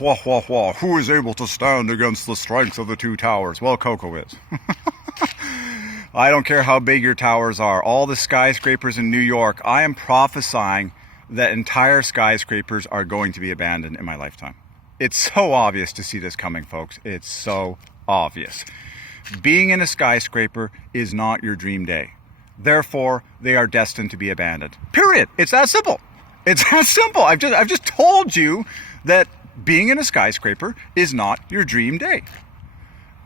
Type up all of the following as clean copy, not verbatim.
Wah, wah, wah. Who is able to stand against the strength of the two towers? Well, Coco is. I don't care how big your towers are. All the skyscrapers in New York, I am prophesying that entire skyscrapers are going to be abandoned in my lifetime. It's so obvious to see this coming, folks. It's so obvious. Being in a skyscraper is not your dream day. Therefore, they are destined to be abandoned. Period. It's that simple. It's that simple. I've just told you that being in a skyscraper is not your dream day.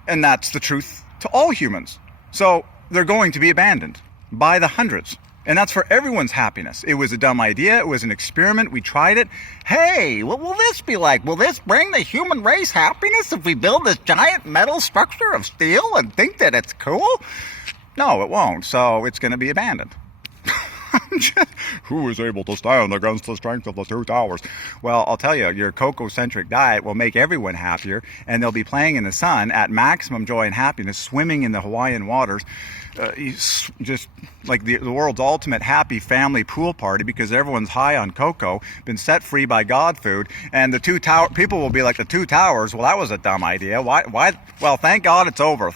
And that's the truth to all humans. So they're going to be abandoned by the hundreds. And that's for everyone's happiness. It was a dumb idea. It was an experiment. We tried it. Hey, what will this be like? Will this bring the human race happiness if we build this giant metal structure of steel and think that it's cool? No, it won't. So it's going to be abandoned. Who is able to stand against the strength of the two towers? Well, I'll tell you, your cocoa-centric diet will make everyone happier, and they'll be playing in the sun at maximum joy and happiness, swimming in the Hawaiian waters, just like the world's ultimate happy family pool party, because everyone's high on cocoa, been set free by God food, and the two tower people will be like, the two towers, well, that was a dumb idea. Why? Well, thank God it's over.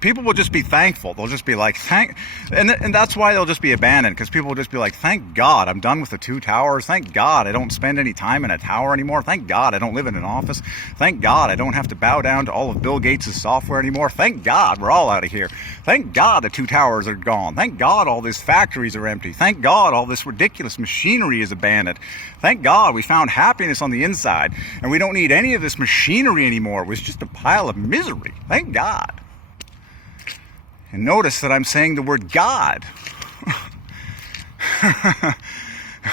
People will just be thankful. They'll just be like, and that's why they'll just be abandoned, because people will just be like, thank God I'm done with the two towers. Thank God I don't spend any time in a tower anymore. Thank God I don't live in an office. Thank God I don't have to bow down to all of Bill Gates' software anymore. Thank God we're all out of here. Thank God the two towers are gone. Thank God all these factories are empty. Thank God all this ridiculous machinery is abandoned. Thank God we found happiness on the inside, and we don't need any of this machinery anymore. It was just a pile of misery. Thank God. And notice that I'm saying the word God,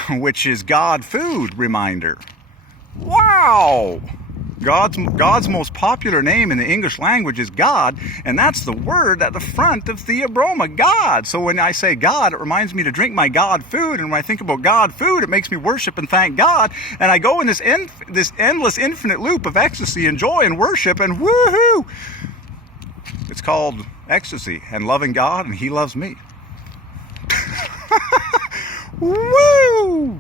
which is God food reminder. Wow! God's most popular name in the English language is God, and that's the word at the front of theobroma, God. So when I say God, it reminds me to drink my God food, and when I think about God food, it makes me worship and thank God, and I go in this endless, infinite loop of ecstasy and joy and worship, and woohoo! It's called ecstasy, and loving God, and He loves me. Woo!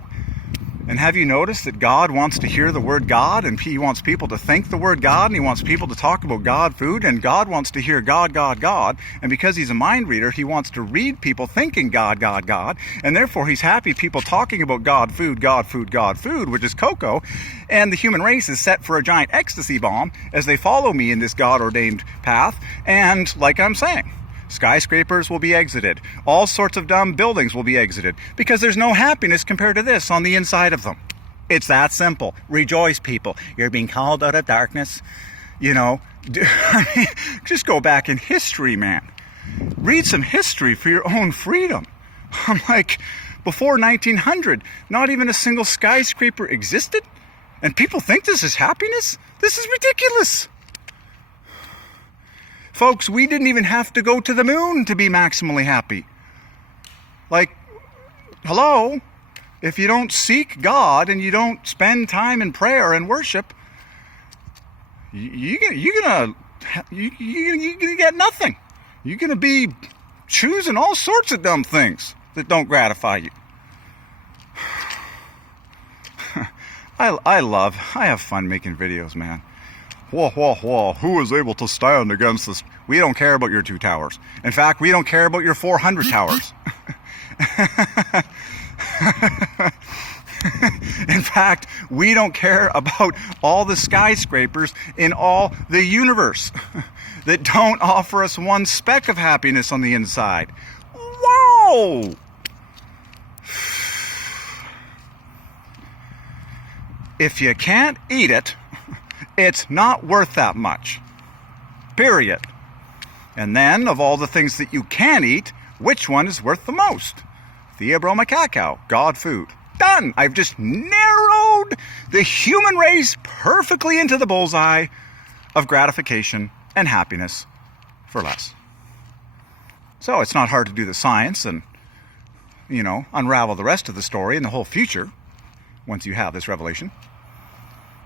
And have you noticed that God wants to hear the word God, and He wants people to think the word God, and He wants people to talk about God food, and God wants to hear God, God, God, and because He's a mind reader, He wants to read people thinking God, God, God, and therefore He's happy people talking about God food, God food, God food, which is cocoa, and the human race is set for a giant ecstasy bomb as they follow me in this God-ordained path, and like I'm saying, skyscrapers will be exited. All sorts of dumb buildings will be exited because there's no happiness compared to this on the inside of them. It's that simple. Rejoice, people. You're being called out of darkness. You know, just go back in history, man. Read some history for your own freedom. I'm like, before 1900, not even a single skyscraper existed? And people think this is happiness? This is ridiculous. Folks, we didn't even have to go to the moon to be maximally happy. Like, hello? If you don't seek God and you don't spend time in prayer and worship, you're gonna get nothing. You're gonna be choosing all sorts of dumb things that don't gratify you. I have fun making videos, man. Whoa, whoa, whoa, who is able to stand against this? We don't care about your two towers. In fact, we don't care about your 400 towers. In fact, we don't care about all the skyscrapers in all the universe that don't offer us one speck of happiness on the inside. Whoa! If you can't eat it, it's not worth that much. Period. And then, of all the things that you can eat, which one is worth the most? Theobroma cacao, God food. Done! I've just narrowed the human race perfectly into the bullseye of gratification and happiness for less. So it's not hard to do the science and, unravel the rest of the story and the whole future once you have this revelation.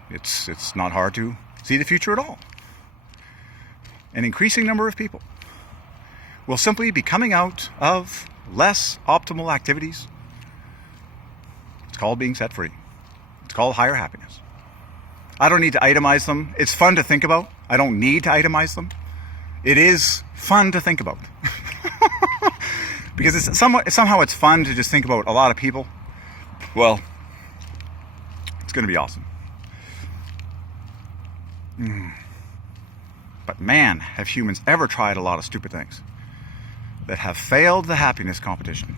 It's not hard to see the future at all. An increasing number of people will simply be coming out of less optimal activities. It's called being set free. It's called higher happiness. I don't need to itemize them. It's fun to think about. I don't need to itemize them. It is fun to think about. Because somehow it's fun to just think about a lot of people. Well, it's going to be awesome. But man, have humans ever tried a lot of stupid things that have failed the happiness competition.